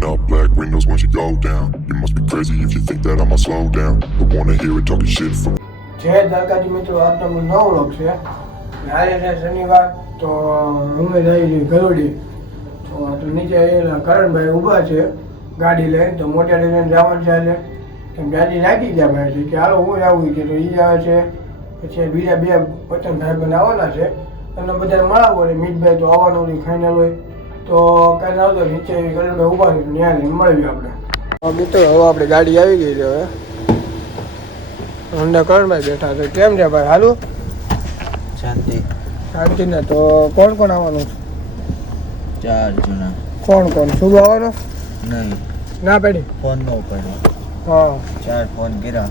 Rolling up, black windows, once you go down. You must be crazy if you think that I'ma slow down. But wanna hear it talking shit from જય દ્વારકાજી મિત્રો, આ તમારો નવો vlog છે. આજે છે શનિવાર, તો અમે જઈએ છીએ ગરોડી તો આ તો નીચે એલા કરણભાઈ ઊભા છે ગાડી લઈને. તો મોટા લઈને જવાનું છે આજે. કેમ ગાડી લાગી ગયા ભાઈ છે કે હાલો હું આવું કે તો એ આવે છે. પછી બીજા બે પતંગ ભાઈ બનાવવાના છે. તમને બધાને મળાવો ને મીતભાઈ તો આવવાનું નહીં ફાઇનલ હોય. તો કાંઈ આવતો નીચે કરણભાઈ ઊભા તો ત્યાં મળવી આપણે. મિત્રો હવે આપણે ગાડી આવી ગઈ છે હવે. અંદર કરણભાઈ બેઠા છે. કેમ છે ભાઈ હાલો? શાંતિ. શાંતિ ને તો કોણ કોણ આવવાનું છે? ચાર જણા. કોણ કોણ? શું આવવાનું? નહીં. ના પડી? ફોન નો પડ્યો. હા. ચાર ફોન કર્યા.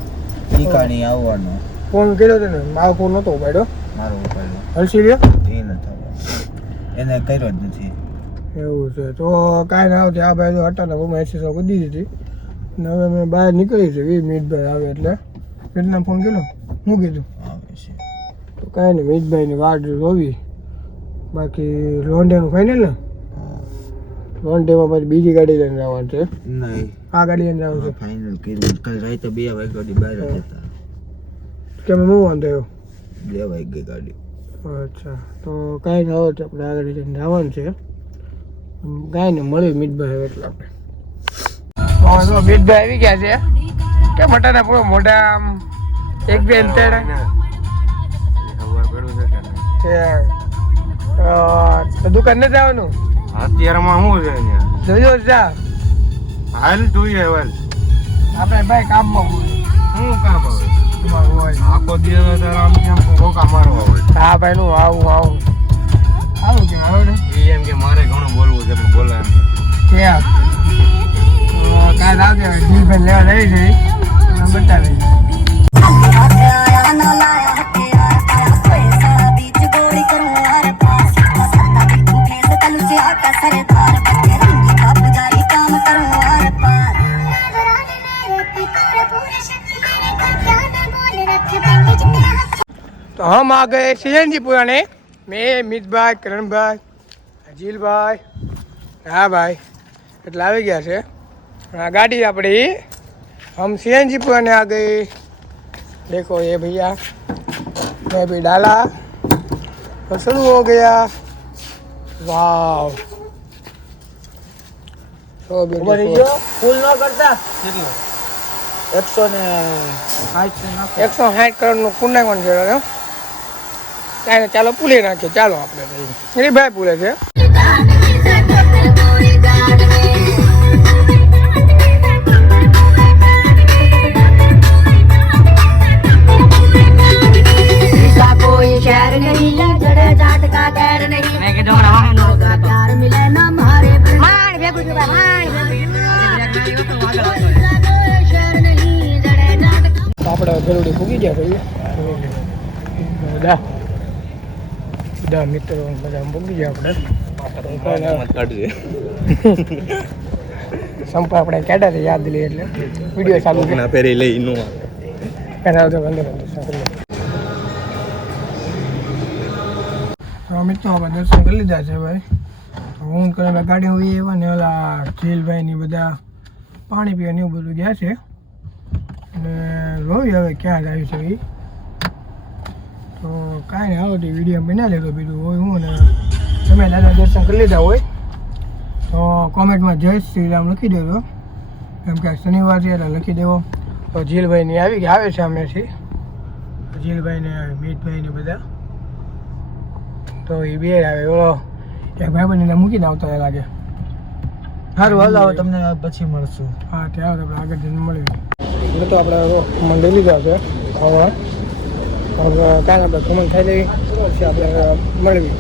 ઠીકાણી આવવાનો. ફોન કર્યો તને મારો ફોન નહોતો ઉપાડ્યો. મારો ઉપાડ્યો. હલસી રહ્યો? એ નતો એને કર્યો જ એવું છે. તો કાંઈ ના આવતી. આ ભાઈ તો હટાને હું એક્સરસાઇઝ કરી દીધી હતી. ને હવે મેં બહાર નીકળી છે. વીસ મિનિટભાઈ આવે એટલે. કેટલા ફોન કર્યો? હું કીધું? તો કાંઈ નહીં મિતભાઈની વાટ જોવી. બાકી લોન્ડેનું ફાઇનલ ને? લોન્ડેમાં પછી બીજી ગાડી લઈને જવાનું છે. નહીં. આ ગાડી લઈને જવાનું છે. ફાઇનલ કીધું કાલ રાતે બે વાગ્યાની બહાર જ હતા કેમ હું વાંધો આવ્યો? બે વાગે ગાડી. અચ્છા. તો કાંઈ ના હોય આપણે ગાડી લઈને જવાનું છે. કાંઈ નહીં મળ્યું મીટભાઈ એટલે આપણે. મીટભાઈ આવી ગયા છે. કે મટાના પૂરો મોઢા આમ એક બે અંતર દુકાન નથી આવવાનું અત્યારમાં શું છે અહીંયા? જોજો જા હાલ જોઈએ હાલ. આપણે ભાઈ કામમાં. શું કામ આવે? તમારું હોય. આખો દિવસ આમ કેમ ભોકા મારવા હોય. હા ભાઈ નું આવું આવું. સારું કે આવડે એ એમ કે મારે ઘણું બોલવું છે પણ બોલે કે કાલ આવજે જીલભાઈ લેવા જઈ જઈ બતાવી તો હમ આ ગયે સીએનજી પુરાણે મેં મિતભાઈ કરણભાઈ અજીલભાઈ રાભાઈ એટલે આવી ગયા છે. પણ આ ગાડી આપણી હમ સીએનજી પર ને આ ગઈ. દેખો એ ભૈયા. મેં ભી ડાલા. તો શરૂ હો ગયા. વાવ. તો ફૂલ ન કરતા? એકસો ને સાઠ એકસો સાઠ કરોડનું પૂર્ણાંકન છે તારે ચાલો પૂલે નાખીએ ચાલો આપણે ભાઈ ભાઈ પૂલે છે આપણે ગરુડી ફૂગી ગયા ભાઈ બધા મિત્રો બધા ફૂગી જાય આપણે સંપા આપણે કેડા છે યાદ લઈએ એટલે વીડિયો ચાલુ ના પહેરી લઈ નું એના તો અંદર તો મિત્રો આપણે દર્શન કરી લીધા છે ભાઈ હું કરીને ગાડી હોય એવા ને ઓલા જીલભાઈ ની બધા પાણી પીવા ને એવું બધું ગયા છે અને રોવી હવે ક્યાં જાય છે એ તો કાંઈ નહીં આવો તે વીડિયો બનાવી લેતો બીજું. હોય હું ને તમે દાદા દર્શન કરી લીધા હોય તો કોમેન્ટમાં જય શ્રી રામ લખી દેજો. એમ કે શનિવાર છે એટલે લખી દેવો. તો જીલભાઈની આવી ગયા આવે છે અમેથી જીલભાઈ ને મીતભાઈ ને બધા. તો એ બે આવે ઓલો એક ભાઈ બંને મૂકીને આવતા એ લાગે. સારું હાલ આવો તમને પછી મળશું. હા ત્યાં આપણે આગળ જઈને મળવી એટલે તો આપણે મંદિર લીધા છે હવે. કાંઈ આપણે ખમણ ખાઈ લેવી, પછી આપણે મળવી.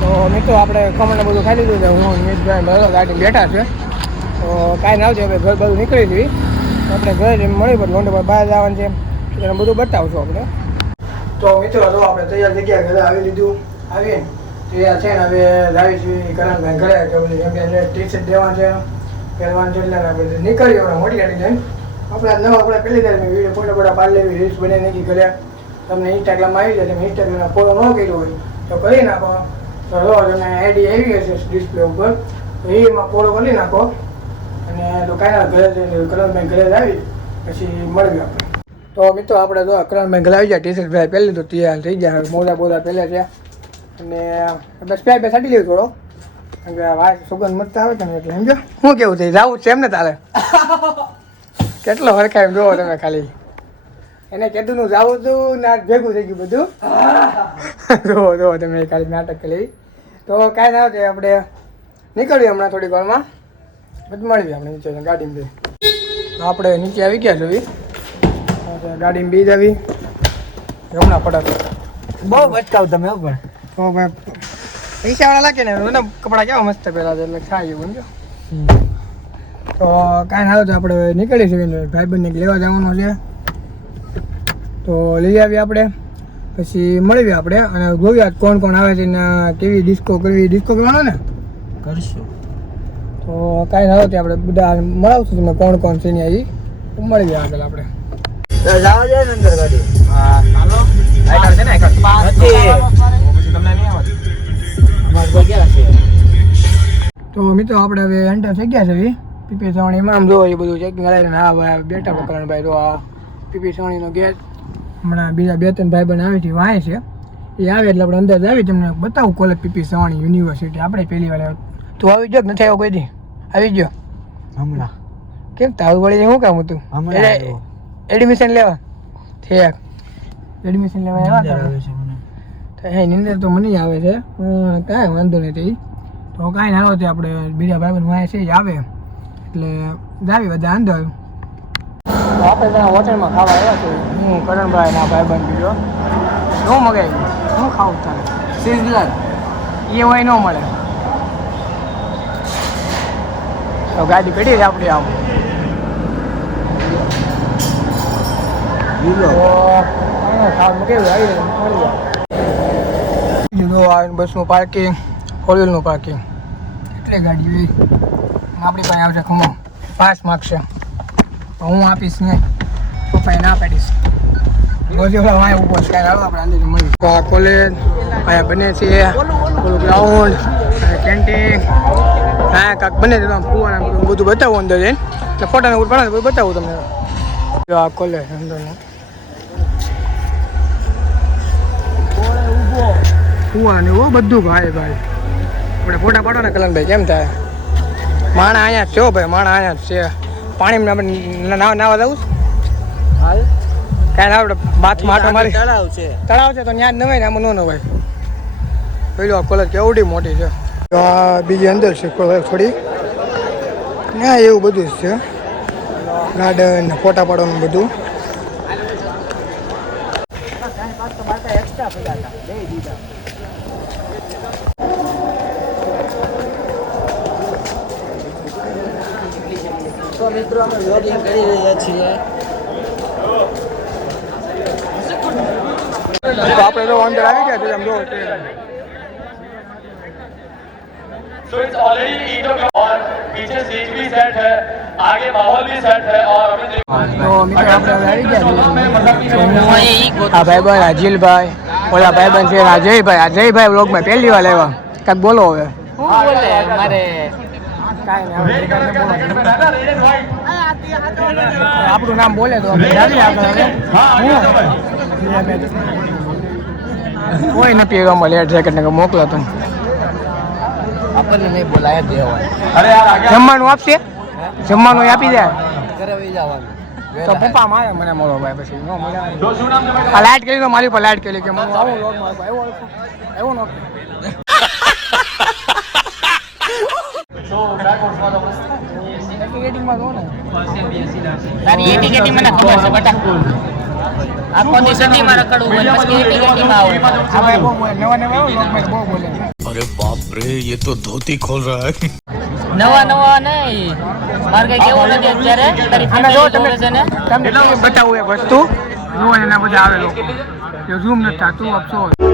તો મિત્રો, આપણે ખમણ બધું ખાઈ લીધું છે. હું મિતભાઈ બધા ગાડી બેઠા છે. તો કાંઈ ના આવશે હવે ઘર બધું નીકળી જવી. આપણે ઘરે મળી પડે લોન્ડો પર બહાર જવાનું છે. એને બધું બતાવશું આપણે. તો મિત્રો, જો આપણે તૈયાર જગ્યા ઘરે આવી લીધું આવીને તૈયાર છે ને, હવે લાવી છીએ કરણભાઈ ઘરે, કે બધું કેમ ટી શર્ટ દેવાનું છે, પહેરવાનું છે, એટલે આપણે નીકળીએ મોટી ગાડી જઈને આપણે નવા આપણે પેલી તારીખ વીડિયો ફોટો ફોટા પાડી લેવી રીલ્સ બનાવી નાખી ઘરે. તમને ઇન્સ્ટાગ્રામ આવી જાય તમે ઇન્સ્ટાગ્રામ ફોલો ન કર્યો હોય તો કરી નાખો. તો જો તમે આઈડી આવી છે ડિસ્પ્લે ઉપર તો એમાં ફોલો કરી નાખો. અને કાંઈ ઘરે કલરભાઈ ઘરે જ આવી પછી મળવી આપણે. તો મિત્રો આપણે તો કલરભાઈ ઘરે આવી જાય ટી શર્ટ ભાઈ પહેલી તો તૈયાર થઈ ગયા મોજા બોજા પહેલે છે. અને બસ બે બે સાટી લેવું થોડો. કારણ કે વાત સુગંધ મસ્ત આવે છે ને એટલે સમજો. શું કેવું થઈ જવું છે એમ ને તારે? કેટલો હરખાય જોવો તમે ખાલી. એને કીધું નું જાવું હતું ને ભેગું થઈ ગયું બધું. જો જો તમે ખાલી નાટક કરી. તો કાંઈ ના થાય આપણે નીકળીએ હમણાં થોડીક વારમાં. પછી મળીએ આપણે નીચે ગાડીમાં બી આપણે નીચે આવી ગયા. હવે. ગાડીમાં બી જ આવી હમણાં પડે બહુ બચકાવ તમે પણ. તો ભાઈ પૈસા વાળા લાગે ને એના કપડાં કેવા મસ્ત પહેલાં છે એટલે ખાઈ એવું સમજો. તો કાંઈ ના તો આપણે નીકળીશું શકીએ ભાઈબંધને લેવા જવાનું છે. તો લઈ આવીએ આપણે. પછી મળીએ આપણે અને જોઈએ કોણ કોણ આવે છે ને કેવી ડિસ્કો કરવી ડિસ્કો કરવાનો ને? કરશું. તો કાંઈ ના તો આપણે બધા મળાવશું તમને કોણ કોણ છે ને એ. મળીએ આગળ આપણે. તો જાવા ને અંદર ગાડી નથી. અમારે કોઈ ક્યાં છે. તો મિત્રો આપણે હવે એન્ટર થઈ ગયા છે હવે પીપી સવાણીમાં. આમ જો એ બધું ચેકિંગ કરાવીને હા ભાઈ બેઠા પકડણ ભાઈ તો આ પીપી સવાણીનો ગેટ. હમણાં બીજા બે ત્રણ ભાઈ બન આવે છે વાંય છે. એ આવે એટલે આપણે અંદર આવી તમને બતાવું કોલેજ પીપી સવાણી યુનિવર્સિટી આપણે પહેલી વાર તું આવી ગયો નથી આવ્યો કોઈ દી? આવી ગયો? હમણાં. કેમ તારું વળી શું કામ હતું? હમણાં એડમિશન લેવા? થયા એડમિશન લેવા આવ્યા હતા? આવે છે હે નિંદર તો મને આવે છે હું કાંઈ વાંધો નથી. તો કાંઈ ના હોતી આપણે બીજા ભાઈ વાય છે એ આવે. એટલે જાવી બધા અંદર. આપણે ત્યાં હોટેલમાં ખાવા આવ્યા છે? હું કરણભાઈના ભાઈ બંધ બીજો શું મગાવી શું ખાવું તારે? સિઝલર. એ હોય ન મળે. તો ગાડી કરી જ આપણે આમ. તો બસનું પાર્કિંગ ફોર વ્હીલનું પાર્કિંગ એટલે ગાડી આપણી પાસે આવશે ખમો પાસ માગશે તો હું આપીશ ને. પપ્પાએ ના પાડીશ. એવડા વાય હાલો, આપણે અંદર મળીએ. તો આ કોલેજ અહીંયા બને છે ઓલું ગ્રાઉન્ડ કેન્ટીન હા, કાંક બને છે, આમ બધું બતાવું અંદર જઈને. એટલે ફોટાને બધું બતાવું તમને. જો આ કોલેજ અંદરનું. કુવા ને એવો બધું ભાઈ ભાઈ. આપણે ફોટા પાડો ને કલનભાઈ કેમ થાય? માણા અહીંયા છે ભાઈ, માણા અહીંયા જ છે. પાણીમાં આપણે નાવા નાવા જવું હાલ? કાંઈ ના આપણે બાથમાં આટો મારી તળાવ છે. તળાવ છે તો ત્યાં જ નવાય ને આમાં ન નવાય. પેલું આ કોલેજ કેવડી મોટી છે. તો આ બીજી અંદર છે કોલેજ થોડી. ત્યાં એવું બધું જ છે. ગાર્ડન ફોટા પાડવાનું બધું. લોડિંગ કરી રહ્યા છીએ તો આપણે તો અંદર આવી ગયા છે આમ જો तो इट्स ऑलरेडी ईटों के और पीछे सीट भी सेट है आगे माहौल भी सेट है और अभी देखो તો મિત્રો આપણે હવે આવી ગયા છીએ આ ભાઈબંધ અજીલભાઈ ઓલા ભાઈબંધ છે અજયભાઈ અજયભાઈ વ્લોગમાં પહેલી વાર આવ્યા કાંઈક બોલો હવે આપણું નામ બોલે તો આપણું નામ બોલે તો કોઈ નથી એવા મળે જેકેટ ને મોકલો તું. આપણને નહીં બોલાય દેવા જમવાનું આપશે? જમવાનું આપી દે. તો પપ્પા મારે મને મળો ભાઈ પછી આ લાઈટ કરી મારી પર લાઈટ કરી કે હું આવું આવ્યો આવ્યો નહોતો. તારી એટીકેટી મને ખબર છે બટા આખો દી સટીમાં રખડવું હોય પછી એટીકેટીમાં આવું આ ભાઈ બહુ બોલે નવા નવા આવ્યો લોગ માં બહુ બોલે अरे बाप रे ये तो धोती खोल रहा है નવા નવા નહીં મારે કઈ કેવું નથી અત્યારે તારી અને જો ફેમિલી તમે જોવે છે ને તમને બતાવું એક વસ્તુ જો એના બધા આવે લોકો જો ઝૂમ નથી થતું અફસોસ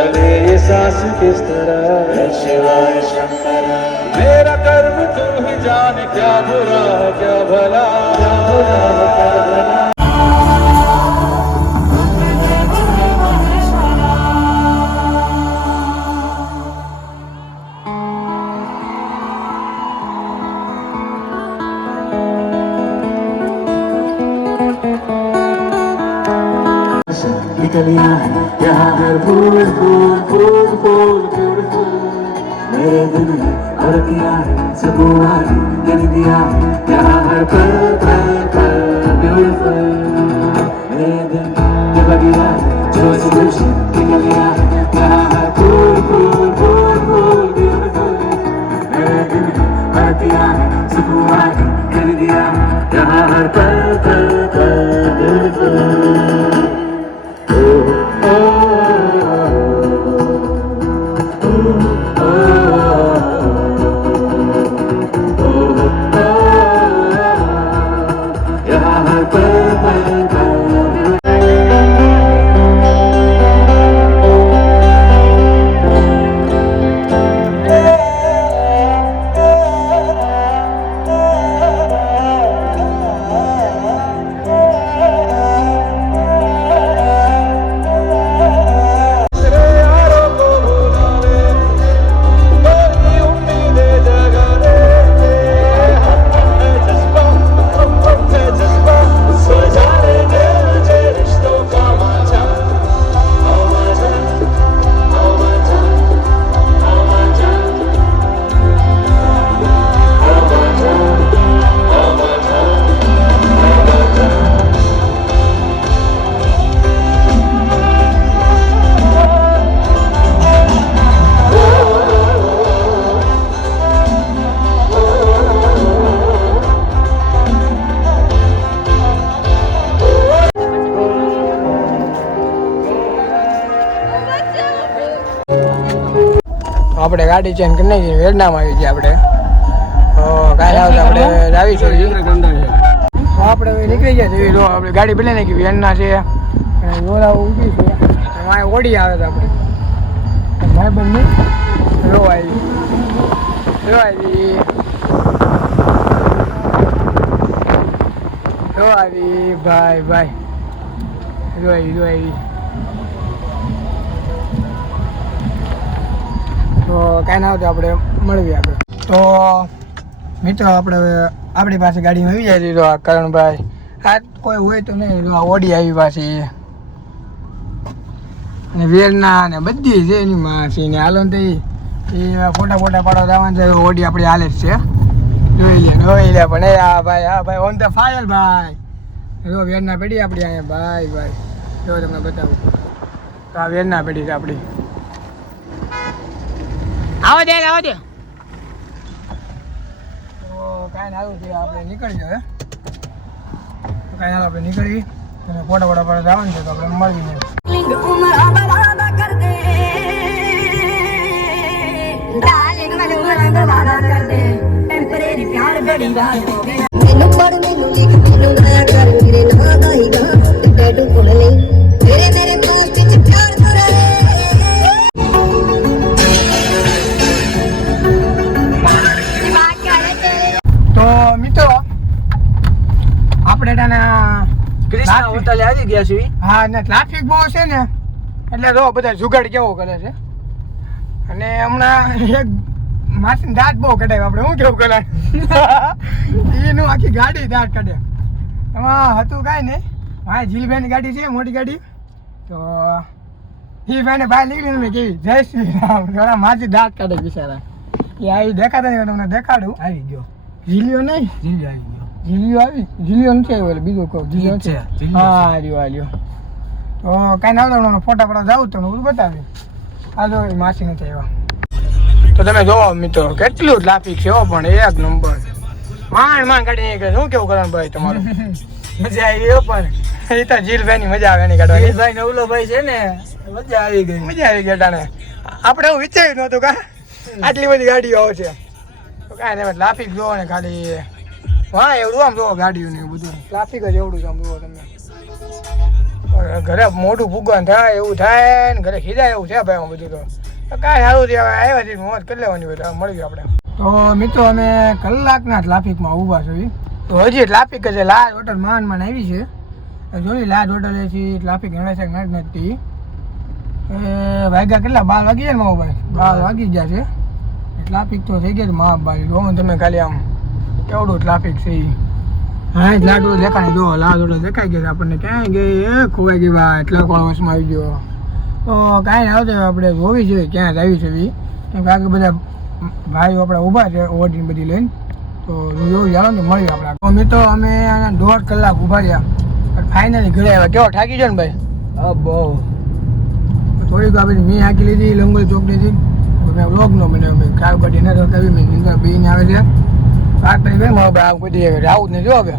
शंकरा चले ये सांस किस तरह शिवाय शंकरा मेरा कर्म तू ही जाने क्या बुरा है क्या भला क्या बुरा है क्या भला Sa buhay, ganyan niya, kahapon આપણે ગાડી ચેન્જ કરી નાખી વેરનામાં આવી ગયા આપણે. કાલે આવતા આપણે આવી છે તો આપણે નીકળી ગયા છીએ. જો આપણે ગાડી પેલી નાખી વેરના છે. રોલા ઊભી છે. અહીંયા ઓડી આવે છે આપણે. ભાઈ બંને રો આવી. રો આવી. રો આવી. ભાઈ ભાઈ. રો આવી રો આવી. તો કાંઈ ના તો આપણે મળીએ આપણે. તો મિત્રો, આપણે આપણી પાસે ગાડીમાં આવી જાય તો આ કરણભાઈ. આ કોઈ હોય તો નહીં તો આ ઓડી આવી પાછી. અને વેરના ને બધી છે એની માસી ને હાલો ને એ ફોટા ફોટા પાડો જવાનું છે ઓડી આપણી હાલે જ છે. જોઈ લે જોઈ લે પણ, એ હા ભાઈ, આ ભાઈ ઓન ધ ફાયર ભાઈ. જો વેરના પેઢી આપણી અહીંયા, ભાઈ ભાઈ. જો તમને બતાવું. તો આ વેરના પેઢી છે આપણી. આવો દે આવો દે. કાંઈ નાલું છે આપણે નીકળીએ હવે. કાંઈ નાલું આપણે નીકળી અને ફોટા ફોટા પર જવાનું છે તો આપણે મળી જાય ਮੈਨੂੰ ਪੜ ਮੈਨੂੰ ਲਿਖ ਮੈਨੂੰ ਨਾ ਕਰ ਮੇਰੇ ਨਾ ਗਾਈ ਗਾ ਤੇ ਟੈਟੂ ਕੋਲ ਲਈ ક્રિષ્ના આવી ગયા છીએ હા ને ટ્રાફિક બહુ છે ને એટલે જો બધા જુગાડ કેવો કરે છે. અને હમણાં એક માસી દાંત બહુ કઢાય આપણે શું કેવું કરે એનું આખી ગાડી દાંત કાઢે. એમાં હતું કાંઈ નહીં. ભાઈ જીલભાઈની ગાડી છે મોટી ગાડી. તો એ ભાઈને બહાર નીકળીને મેં કેવી જય શ્રી રામ. ઘણા માસી દાંત કાઢે બિચારા. એ આવી દેખાતા નહીં તમને દેખાડું. આવી ગયો. જીલ્યો નહીં? જીલ્યો આવી ગયો. જીલિયો આવી? જીલીઓ નથી આવ્યો એટલે બીજો કહું. ઠીક છે હા આર્યો આર્યો તો કાંઈ ના આવડે ફોટા ફોટા જાઉં તો બધું બતાવી આ જો માસી નથી આવ્યા. તો તમે જોવો મિત્રો કેટલું ટ્રાફિક છે પણ એક નંબર. માંડ માંડ કાઢી નીકળે. શું કેવું કરવાનું ભાઈ તમારું? મજા આવી ગયો પણ. એ તો જીલભાઈ ની મજા આવે એની કાઢવાની. ભાઈ નવલો ભાઈ છે ને મજા આવી ગઈ. મજા આવી ગયા ટાણે આપણે એવું વિચાર્યું નહોતું કા આટલી બધી ગાડીઓ આવશે. તો કાંઈ તમે ટ્રાફિક જોવો ને ખાલી. હા એવડું આમ જોવો ગાડીઓ ને બધું. ટ્રાફિક જ એવડું આમ જોવો તમે. ઘરે મોટું ભૂગન થાય એવું થાય ને ઘરે ખીજાય એવું છે ભાઈ બધું તો. કાંઈ સારું છે આવ્યા છે મોજ કરી લેવાની હોય તો મળી ગયું આપણે. તો મિત્રો અમે કલાકના ટ્રાફિકમાં ઊભા છીએ. તો હજી ટ્રાફિક છે લાજ હોટલ માન માન આવી છે. જોઈ લાજ હોટલ છે ટ્રાફિક ગણે છે કે નથી એ વાગ્યા કેટલા? બાર વાગી જાય ને મારો ભાઈ? બાર વાગી ગયા છે. ટ્રાફિક તો થઈ ગયા છે મહાભારી તમે ખાલી આમ. કેવડું ટ્રાફિક છે. હા લાડુ દેખાય જો લાડુ દેખાઈ ગયા છે આપણને. ક્યાંય ગઈ એ ખોવાઈ ગઈ ભાઈ એટલે કોણ વસમાં આવી ગયો? તો કાંઈ ના આવતો આપણે જોવી જોઈએ ક્યાં આવી છે બી. કેમ કે આગળ બધા ભાઈઓ આપણા ઊભા છે ઓવરડીન બધી લઈને. તો જોયું ચાલો ને મળ્યું આપણે. તો મિત્રો અમે દોઢ કલાક ઊભા રહ્યા. ફાઇનલી ઘરે આવ્યા. કેવો થાકી ગયો ને ભાઈ? બહુ. થોડીક આપણે મેં હાકી લીધી લંગોલ ચોકડીથી મેં વ્લોગ નો બનાવ્યો. ભાઈ કાવ ગાડી ના રોકાવી મેં નિંદર બીને આવે છે. કરી ભાઈ મારો ભાઈ કોઈ દી આવું જ નહીં જો હવે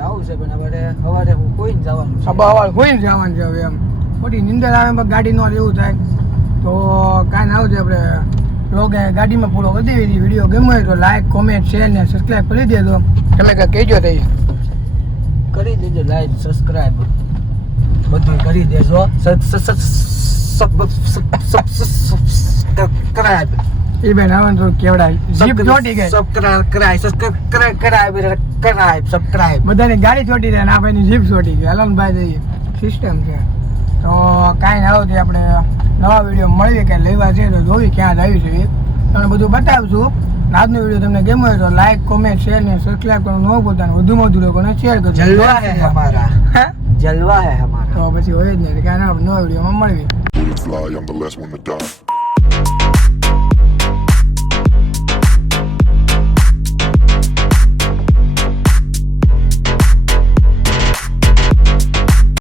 આવું છે પણ હવે સવારે કોઈ જવાનું છે સબા કોઈ જવાનું છે હવે એમ ખોટી નિંદર આવે પણ ગાડી નો એવું થાય તો કાંઈ ના આવશે આપણે વ્લોગ ગાડીમાં પૂરો કરી દેવી વીડિયો ગમે તો લાઈક કોમેન્ટ શેર ને સબસ્ક્રાઈબ કરી દેજો તમે કંઈક કહેજો થઈ કરી દેજો લાઈક સબસ્ક્રાઈબ બધું કરી દેજો સબસ્ક્રાઇબ એ બેન આવે તો કેવડાય? જીપ ચોટી ગઈ. સબસ્ક્રાઇબ કરાય સબસ્ક્રાઇબ કરાય કરાય સબસ્ક્રાઇબ બધાની ગાડી ચોટી જાય ને ભાઈની જીપ ચોટી ગઈ. હલનભાઈ જઈએ. સિસ્ટમ છે. તો કાંઈ ના આવતી આપણે નવા વીડિયો મળીએ કે લેવા છે તો જોવી ક્યાં જ આવી છે. તમને બધું બતાવશું. આજનો વીડિયો તમને ગમ્યો હોય તો લાઈક કોમેન્ટ શેર ને સબસ્ક્રાઈબ કરવાનું ન ભૂલતા વધુમાં વધુ લોકોને શેર કરજો. જલવા હે હમારા હે? જલવા હે હમારા તો પછી હોય જ નહીં આપણે નવા વિડીયોમાં મળવી Fly, I'm the last one to die.